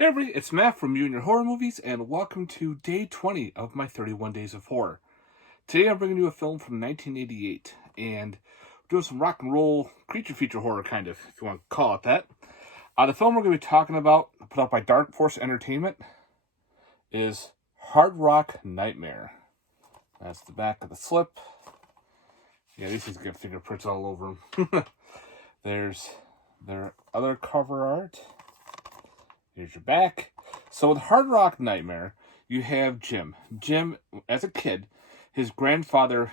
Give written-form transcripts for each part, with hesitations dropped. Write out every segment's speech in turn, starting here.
Hey everybody, it's Matt from You and Your Horror Movies, and welcome to day 20 of my 31 Days of Horror. Today I'm bringing you a film from 1988, and we're doing some rock and roll creature feature horror, kind of, if you want to call it that. The film we're going to be talking about, put out by Dark Force Entertainment, is Hard Rock Nightmare. That's the back of the slip. Yeah, these things get fingerprints all over them. There's their other cover art. Here's your back. So with Hard Rock Nightmare, you have Jim. Jim, as a kid, his grandfather,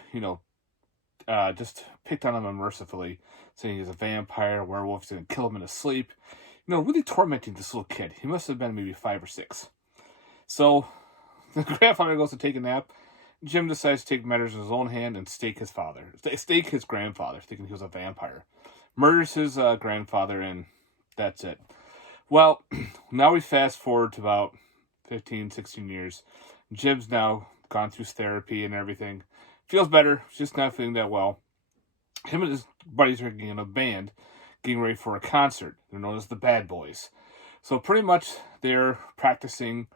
just picked on him unmercifully, saying he's a vampire, werewolf, he's going to kill him in his sleep. Really tormenting this little kid. He must have been maybe 5 or 6. So the grandfather goes to take a nap. Jim decides to take matters in his own hand and stake his grandfather, thinking he was a vampire. Murders his grandfather, and that's it. Well, now we fast forward to about 15, 16 years. Jim's now gone through therapy and everything. Feels better, just not feeling that well. Him and his buddies are in a band, getting ready for a concert. They're known as the Bad Boys. So pretty much they're practicing.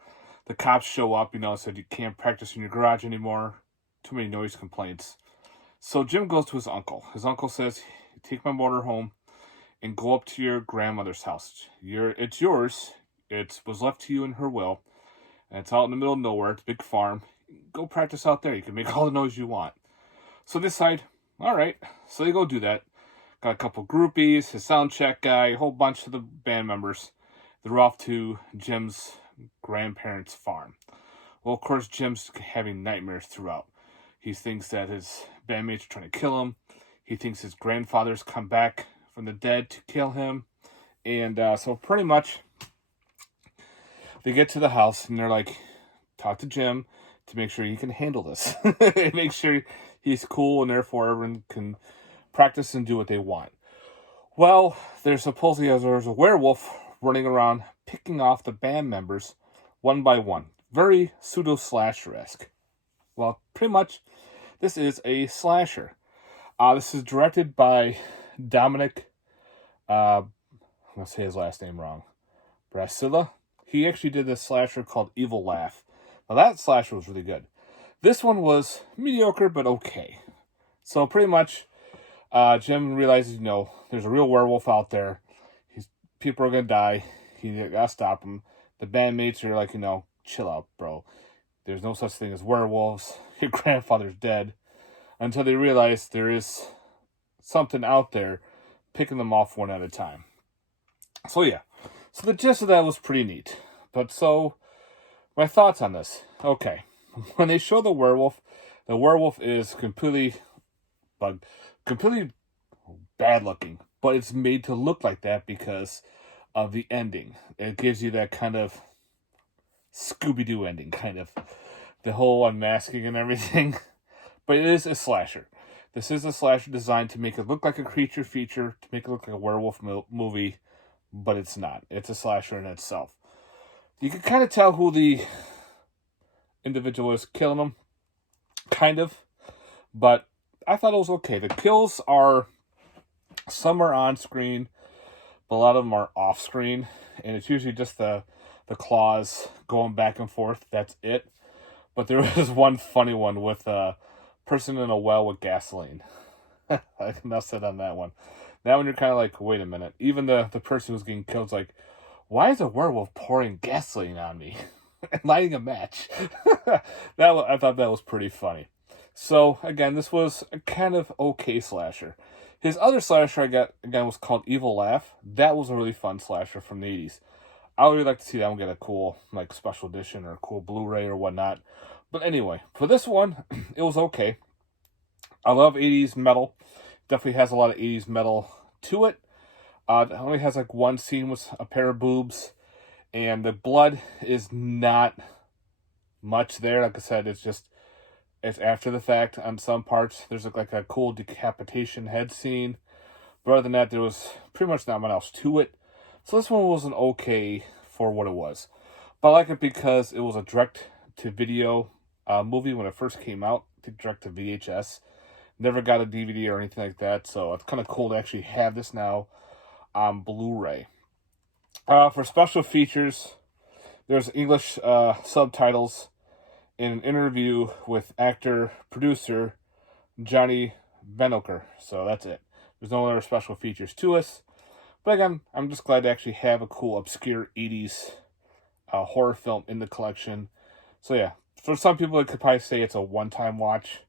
The cops show up, said you can't practice in your garage anymore. Too many noise complaints. So Jim goes to his uncle. His uncle says, take my motor home and go up to your grandmother's house. It's yours. It was left to you in her will. And it's out in the middle of nowhere. It's a big farm. Go practice out there. You can make all the noise you want. So they decide, all right. So they go do that. Got a couple groupies, his sound check guy, a whole bunch of the band members. They're off to Jim's grandparents' farm. Well, of course, Jim's having nightmares throughout. He thinks that his bandmates are trying to kill him. He thinks his grandfather's come back from the dead to kill him. And so pretty much they get to the house and they're like, talk to Jim to make sure he can handle this. Make sure he's cool and therefore everyone can practice and do what they want. Well, there's a werewolf running around picking off the band members one by one. Very pseudo-slasher-esque. Well, pretty much this is a slasher. This is directed by Dominic, I'm going to say his last name wrong, Brasilla. He actually did this slasher called Evil Laugh. Now that slasher was really good. This one was mediocre, but okay. So pretty much, Jim realizes, there's a real werewolf out there. People are going to die. He got to stop him. The bandmates are like, chill out, bro. There's no such thing as werewolves. Your grandfather's dead. Until they realize there is something out there picking them off one at a time. So yeah. So the gist of that was pretty neat. But so, my thoughts on this. Okay. When they show the werewolf is completely bad looking. But it's made to look like that because of the ending. It gives you that kind of Scooby-Doo ending, kind of. The whole unmasking and everything. But it is a slasher. This is a slasher designed to make it look like a creature feature, to make it look like a werewolf movie, but it's not. It's a slasher in itself. You can kind of tell who the individual is killing them, kind of, but I thought it was okay. The kills some are on screen, but a lot of them are off screen, and it's usually just the claws going back and forth. That's it. But there was one funny one with a person in a well with gasoline. I can now sit on that one. That one you're kind of like, wait a minute. Even the person who's getting killed is like, why is a werewolf pouring gasoline on me and lighting a match? I thought that was pretty funny. So again, this was a kind of okay slasher. His other slasher I got again was called Evil Laugh. That was a really fun slasher from the 80s. I would really like to see that one get a cool special edition or a cool Blu-ray or whatnot. But anyway, for this one, it was okay. I love 80s metal. Definitely has a lot of 80s metal to it. It only has one scene with a pair of boobs. And the blood is not much there. Like I said, it's after the fact on some parts. There's like a cool decapitation head scene. But other than that, there was pretty much not much else to it. So this one wasn't okay for what it was. But I like it because it was a direct-to-video movie when it first came out. Direct to VHS. Never got a DVD or anything like that. So it's kind of cool to actually have this now on Blu-ray. For special features, there's English subtitles in an interview with actor-producer Johnny Benoker. So that's it. There's no other special features to us. But again, I'm just glad to actually have a cool, obscure 80s horror film in the collection. So yeah, for some people, it could probably say it's a one-time watch.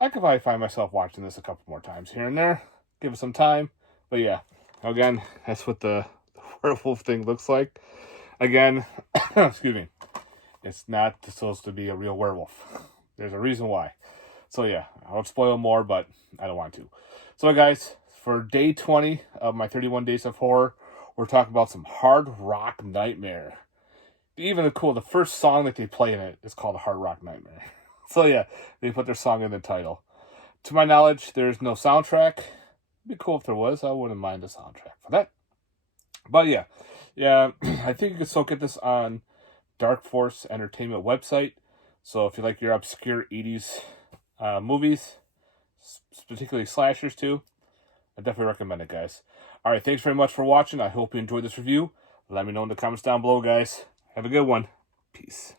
I could probably find myself watching this a couple more times here and there. Give it some time. But yeah, again, that's what the werewolf thing looks like. Again, excuse me, it's not supposed to be a real werewolf. There's a reason why. So yeah, I won't spoil more, but I don't want to. So guys, for day 20 of my 31 Days of Horror, we're talking about some Hard Rock Nightmare. Even the first song that they play in it is called Hard Rock Nightmare. So yeah, they put their song in the title. To my knowledge, there's no soundtrack. It'd be cool if there was. I wouldn't mind a soundtrack for that. But yeah, I think you can still get this on Dark Force Entertainment website. So if you like your obscure 80s movies, particularly slashers too, I definitely recommend it, guys. All right, thanks very much for watching. I hope you enjoyed this review. Let me know in the comments down below, guys. Have a good one. Peace.